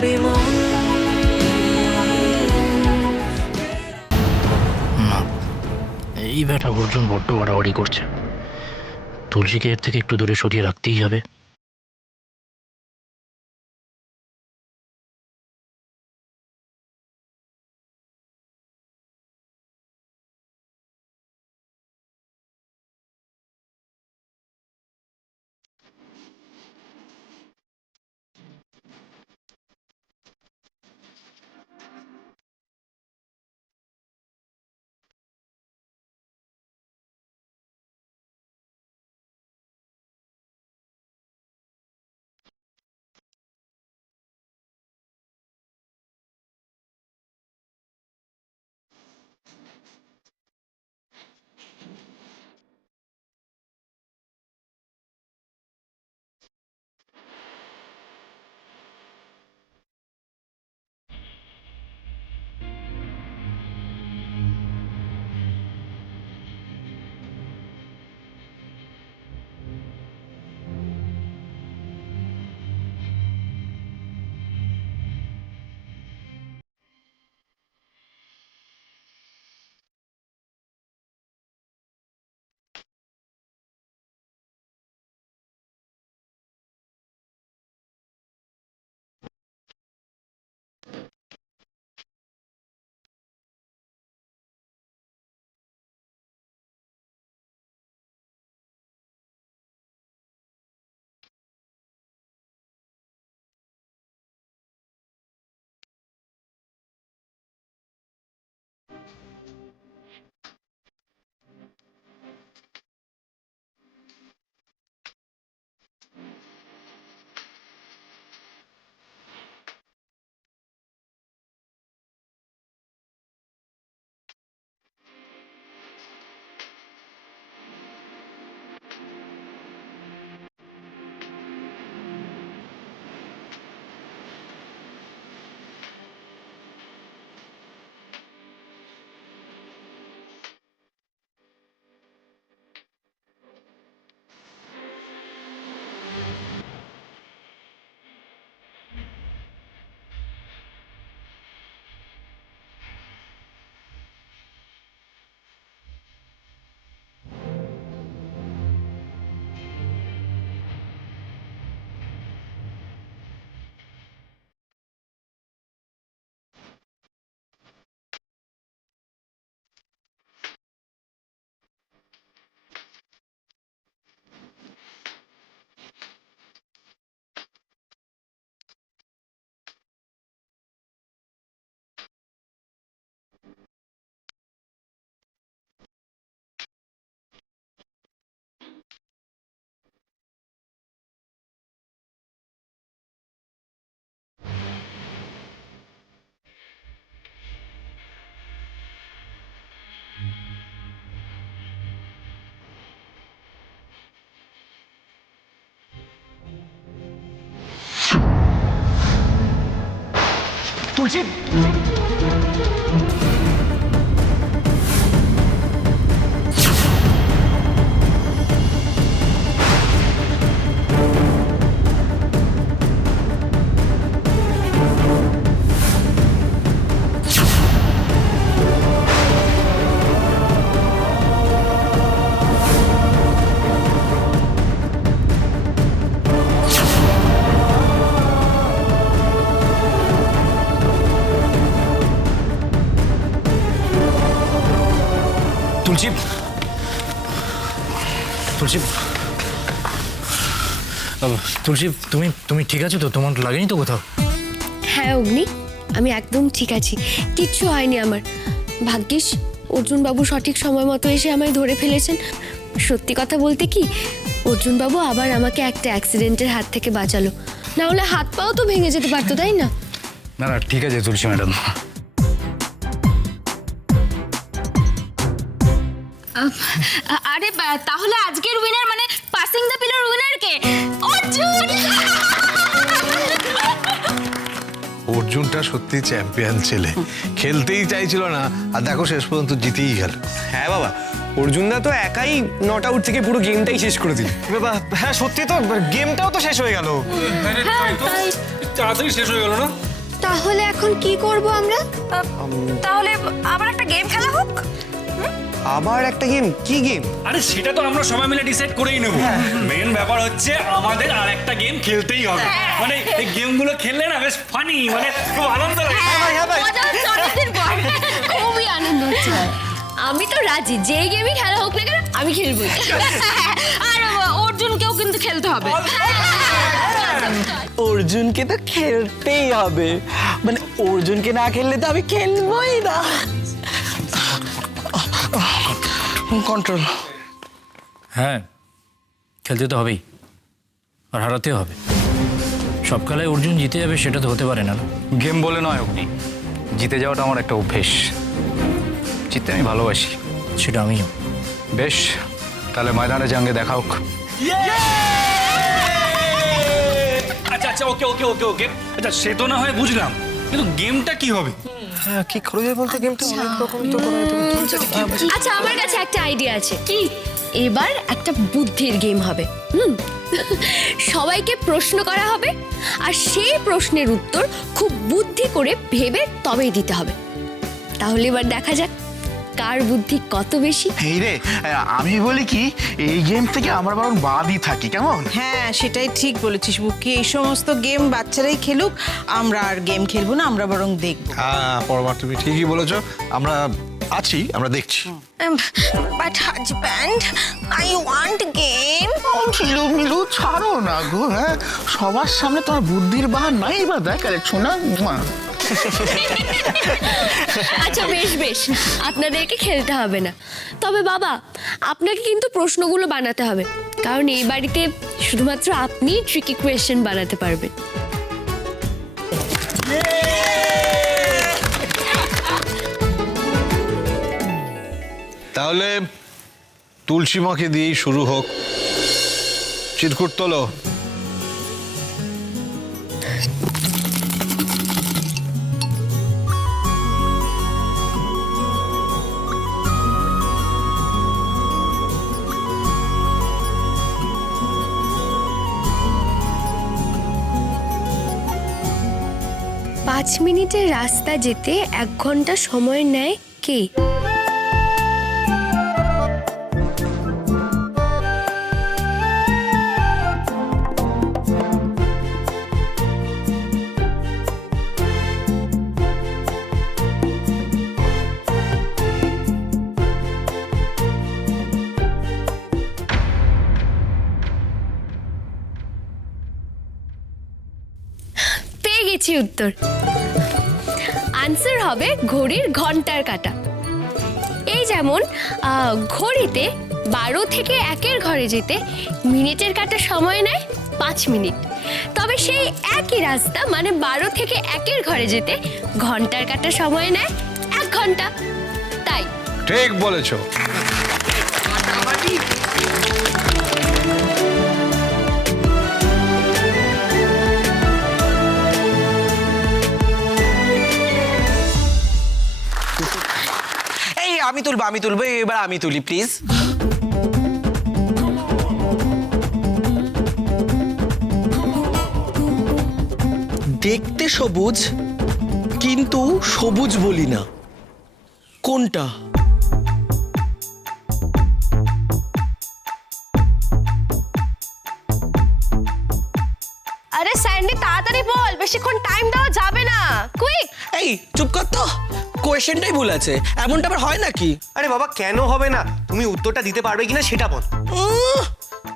আমারই মন। না, এই ব্যাটা অর্জুন বড্ড বাড়াবাড়ি করছে। তুলসীকে এর থেকে একটু দূরে সরিয়ে রাখতেই হবে। তুলসী, তুলসী, তুলসী, তুলসী, তুমি তুমি ঠিক আছো তো? তোমার লাগেনি তো কোথাও? হ্যাঁ অগ্নি, আমি একদম ঠিক আছি, কিচ্ছু হয়নি আমার। ভাগ্যিস অর্জুনবাবু সঠিক সময় মতো এসে আমায় ধরে ফেলেছেন। সত্যি কথা বলতে কি, অর্জুনবাবু আবার আমাকে একটা অ্যাক্সিডেন্টের হাত থেকে বাঁচালো, না হলে হাত পাও তো ভেঙে যেতে পারতো, তাই না? না না ঠিক আছে তুলসী ম্যাডাম। আরে তাহলে আজকের উইনার মানে পাসিং দ্য পিলার উইনার কে? অর্জুন। অর্জুনটা সত্যি চ্যাম্পিয়ন ছেলে, খেলতেই চাইছিল না আর দেখো শেষ পর্যন্ত জিতেই গেল। হ্যাঁ বাবা, অর্জুনদা তো একাই নট আউট থেকে পুরো গেমটাই শেষ করে দিল। হ্যাঁ সত্যি তো, গেমটাও তো শেষ হয়ে গেল। তাড়াতাড়ি শেষ হয়ে গেল না? তাহলে এখন কি করব আমরা? তাহলে আবার একটা গেম খেলা হোক। আবার একটা গেম? কি গেম? আরে সেটা তো আমরা সবাই মিলে ডিসাইড করেই নেব। মেন ব্যাপার হচ্ছে আমাদের আর একটা গেম খেলতেই হবে। মানে এই গেমগুলো খেললে না বেশ ফানি, মানে খুব আনন্দ লাগে। মজা হচ্ছে অনেকদিন পর। খুবই আনন্দ হচ্ছে। আমি তো রাজি, যেই গেমই খেলা হোক না কেন আমি খেলবো। আর অর্জুনকেও কিন্তু খেলতে হবে। অর্জুনকে তো খেলতেই হবে, মানে অর্জুনকে না খেললে তো আমি খেলবোই না। কন্ট্রোল। হ্যাঁ, খেলতে তো হবেই, আর হারাতেও হবে। সব খেলায় অর্জুন জিতে যাবে সেটা তো হতে পারে না। গেম বলে নয় অগ্নি, জিতে যাওয়াটা আমার একটা অভ্যেস। জিততে আমি ভালোবাসি। সেটা আমিও। বেশ, তাহলে ময়দানে জাঙ্গে দেখা হোক। আচ্ছা আচ্ছা, ওকে ওকে ওকে ওকে। আচ্ছা সে তো না হয় বুঝলাম, কিন্তু গেমটা কি হবে? হ্যাঁ, কি করা যায় বলতে? গেমটা অনেক রকম তো করা যেতে পারে। আচ্ছা, আমার কাছে একটা আইডিয়া আছে। কি? এবার একটা বুদ্ধির গেম হবে। সবাইকে প্রশ্ন করা হবে, আর সেই প্রশ্নের উত্তর খুব বুদ্ধি করে ভেবে তবেই দিতে হবে। তাহলে এবার দেখা যাক কার বুদ্ধি কত বেশি। এই রে, আমি বলি কি, এই গেম থেকে আমরা বরং বাদই থাকি, কেমন? হ্যাঁ, সেটাই ঠিক বলেছিস বুকি। এই সমস্ত গেম বাচ্চারাই খেলুক, আমরা আর গেম খেলবো না, আমরা বরং দেখবো। হ্যাঁ পরমা, তুমি ঠিকই বলেছো। আমরা আছি, আমরা দেখছি। But husband, I want game. Milu Milu ছাড়ো না গো, হ্যাঁ সবার সামনে তোমার বুদ্ধির বাহার নাই বা দেখ, আরে শোনা। আচ্ছা বেশ বেশ, আপনাদেরকে খেলতে হবে না। তবে বাবা, আপনাকে কিন্তু প্রশ্নগুলো বানাতে হবে, কারণ এই বাড়িতে শুধুমাত্র আপনি ট্রিকি কোয়েশ্চেন বানাতে পারবেন। তাহলে তুলসী মাকে দিয়েই শুরু হোক। চিরকুট তোলো। পাঁচ মিনিটের রাস্তা যেতে 1 ঘন্টা সময় নেয় কে? পেয়ে গেছি উত্তর। আনসার হবে ঘড়ির ঘন্টার কাঁটা। এই যেমন ঘড়িতে 12 থেকে 1-এর ঘরে যেতে মিনিটের কাঁটা সময় নেয় 5 মিনিট। তবে সেই একই রাস্তা, মানে 12 থেকে 1-এর ঘরে যেতে ঘন্টার কাঁটা সময় নেয় 1 ঘন্টা। তাই ঠিক বলেছো। এই আমি তুলবো, এবার আমি তুলি প্লিজ। দেখতে সবুজ, কিন্তু সবুজ বলি না, কোনটা? আরে স্যান্ডি, তাড়াতাড়ি বল, বেশিক্ষণ টাইম দেওয়া যাবে না। কুইক! এই চুপ কর তো, কোয়েশ্চেনটাই ভুল আছে, এমনটা আবার হয় নাকি? আরে বাবা, কেন হবে না? তুমি উত্তরটা দিতে পারবে কিনা সেটা বল।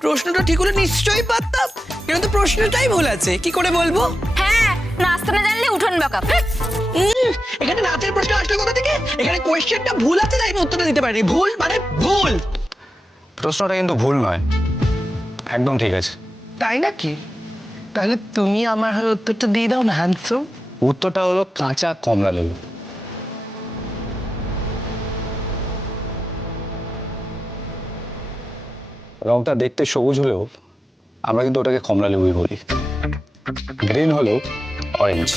প্রশ্নটা ঠিক হলে নিশ্চয়ই পারতাম, কিন্তু প্রশ্নটাই ভুল আছে, কি করে বলবো? হ্যাঁ, নাচতে না জানলে উঠোন বাঁকা। এখানে নাচের প্রশ্ন আসলে কোথা থেকে? এখানে কোয়েশ্চেনটা ভুল আছে, তাই আমি উত্তরটা দিতে পারিনি। ভুল মানে ভুল। প্রশ্নটা কিন্তু ভুল নয়, একদম ঠিক আছে। তাই নাকি? তাহলে তুমি আমার হয়ে উত্তরটা দিয়ে দাও না, হ্যান্ডসম। উত্তরটা হলো কাঁচা কমলা লেবু। রংটা দেখতে সবুজ হলেও আমরা কিন্তু ওটাকে কমলা লেবুই বলি। গ্রিন হলো অরেঞ্জ।